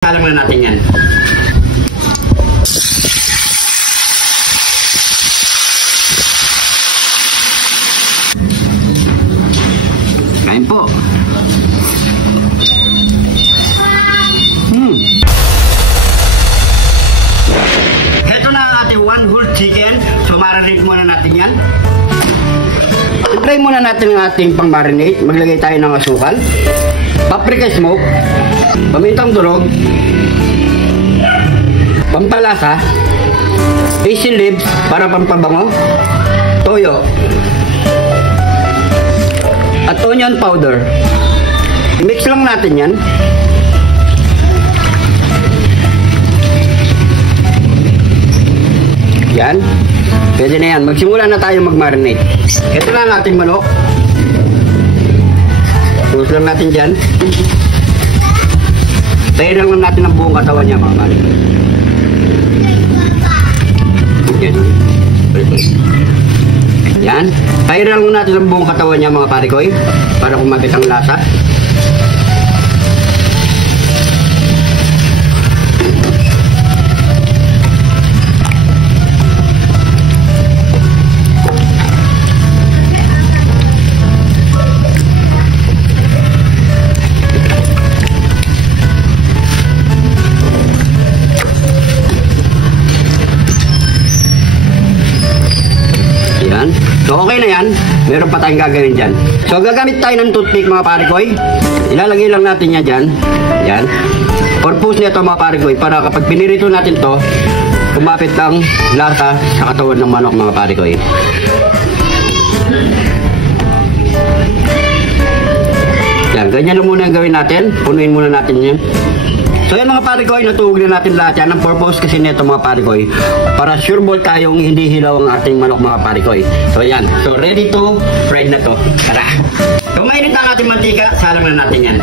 Alam na natin yan. Kain po. Ito na ang ating one whole chicken. So marinate muna natin yan. Try muna natin ang ating pang marinate. Maglagay tayo ng asukal, paprika smoke, pamintang durog, pampalasa, basil leaves para pampabango, toyo, at onion powder. Mix lang natin yan. Yan. Pwede na yan. Magsimula na tayo mag-marinate. Ito na ang ating manok. Tulos lang natin dyan. Tayo lang natin ang buong katawan niya, mga pare. Yan. Yan. Tayo lang natin ang buong katawan niya, mga pare ko, para kumapit ang lasa. So okay na yan, meron pa tayong gagawin dyan. So gagamit tayo ng toothpick, mga parikoy. Ilalagay lang natin yan dyan. Yan. Purpose nito, mga parikoy, para kapag pinirito natin to, kumapit ang lasa sa katawan ng manok, mga parikoy. Yan, ganyan lang muna ang gawin natin. Punuin muna natin yan. So yan, mga parikoy, natuhog na natin lahat yan. Ang purpose kasi nito, mga parikoy, para sure ball tayong hindi hilaw ang ating manok, mga parikoy. So yan, so ready to fried na to. Tara! So mainit ang ating mantika, salam na natin yan.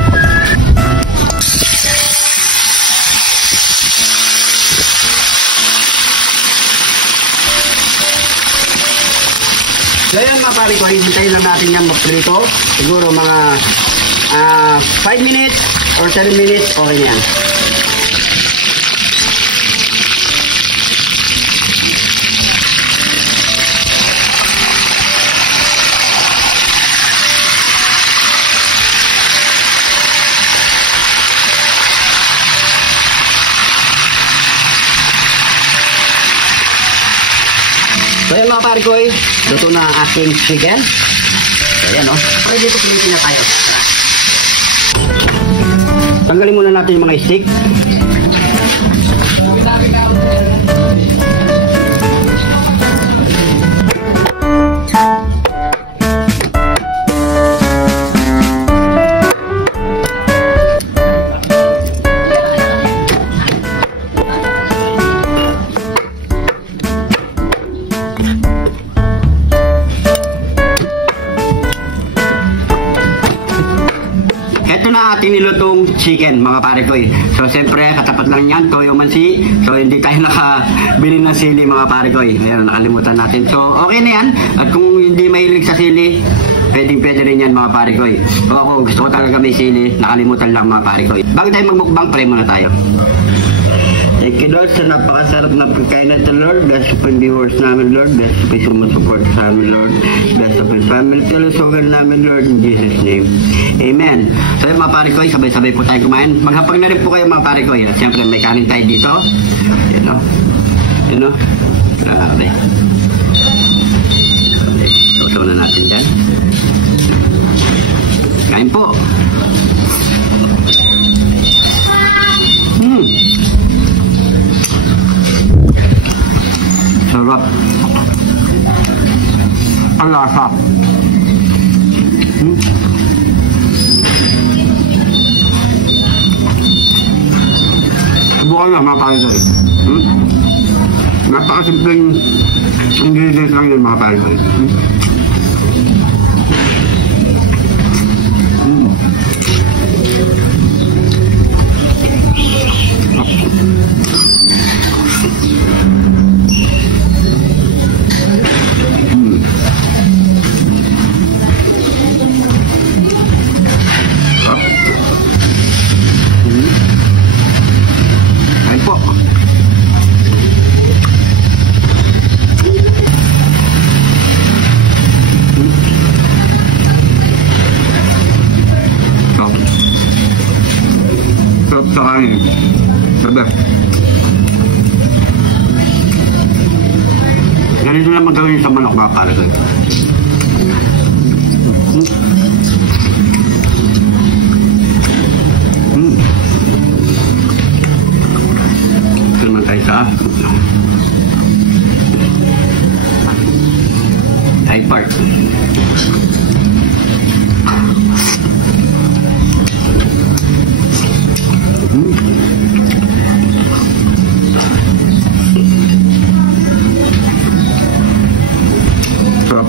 So yan, mga parikoy, hintayin lang natin yan magprito. Siguro mga 5 minutes or 7 minutes, okay yan. So yan, mga parikoy, luto na ang ating chicken. So yan, ready to plating na tayo. Tanggalin muna natin yung mga stick. Ating nilutong chicken, mga parikoy. So siyempre katapat lang yan, toyo mansi. So hindi tayo nakabili ng sili, mga parikoy. Ayun, nakalimutan natin. So okay na yan. At kung hindi mahilig sa sili, pwede rin yan, mga parikoy. So ako gusto ko talaga may sili, nakalimutan lang, mga parikoy. Bago tayo magmukbang, pray muna tayo. Thank you, Lord, sa napakasarap na pagkain natin, Lord. Bless po yung viewers namin, Lord. Bless po yung sumusupport sa amin, Lord. Bless po yung family telesogan namin, Lord. In Jesus' name. Amen. So yung mga parikoy, sabay-sabay po tayo kumain. Maghapag na rin po kayo, mga parikoy. At siyempre, may kanin tayo dito. Yan o. Yan o. Grabe. Tusaw na natin dyan. Kain po. Sarap. Ang lasa. Subukan lang, mga parikoy. Napakasimpleng ingredients lang yun, mga parikoy. kanin. Sabi. Ganito lang magawin sa manok mga pare ko. Ito naman tayo sa high part. Sarap.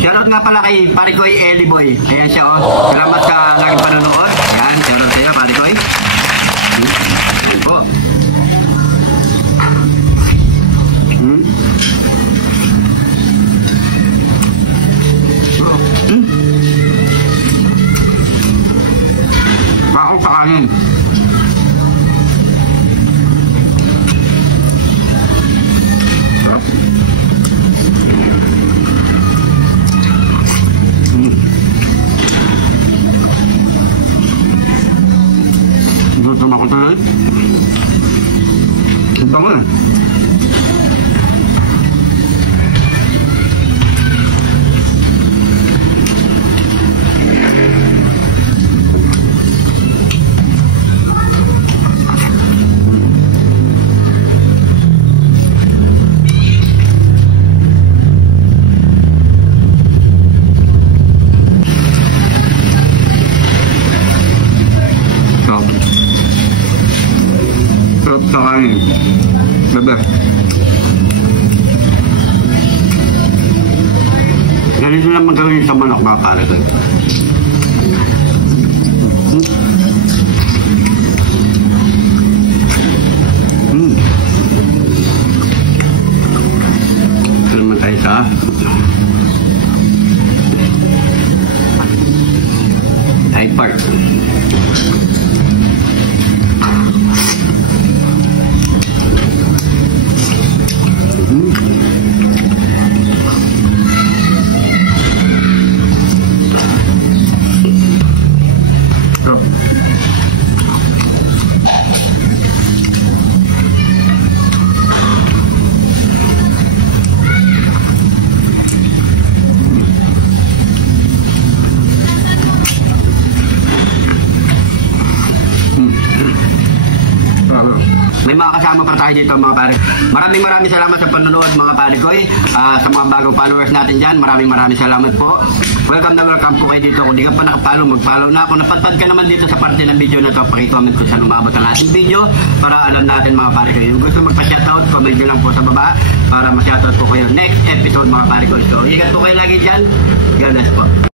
Shoutout nga pala kay Parikoy Eli Boy. Ayan siya oh. Salamat sa laging panonood. Ayan, shoutout sa'yo Parikoy. Ayan po. Ako sa kanin. Gutom ako talaga. Ito nga. Sarap sa kanin. Sabi. Ganito lang magawin sa manok mga pare ko. Ito naman tayo sa high part. May mga kasama pa tayo dito mga pare. Maraming salamat sa panonood mga pare ko. Sa mga bagong followers natin dyan, maraming salamat po. Welcome po kayo dito. Kung di ka pa nakapollow, mag-follow na. Kung napadpad ka naman dito sa parte ng video na to, pakicomment ko sa lumabot ang ating video para alam natin mga pare ko. Yung gusto magpa-shoutout, comment nyo lang po sa baba para ma-shoutout po kayo next episode mga pare ko. So, ingat po kayo lagi dyan. God bless po.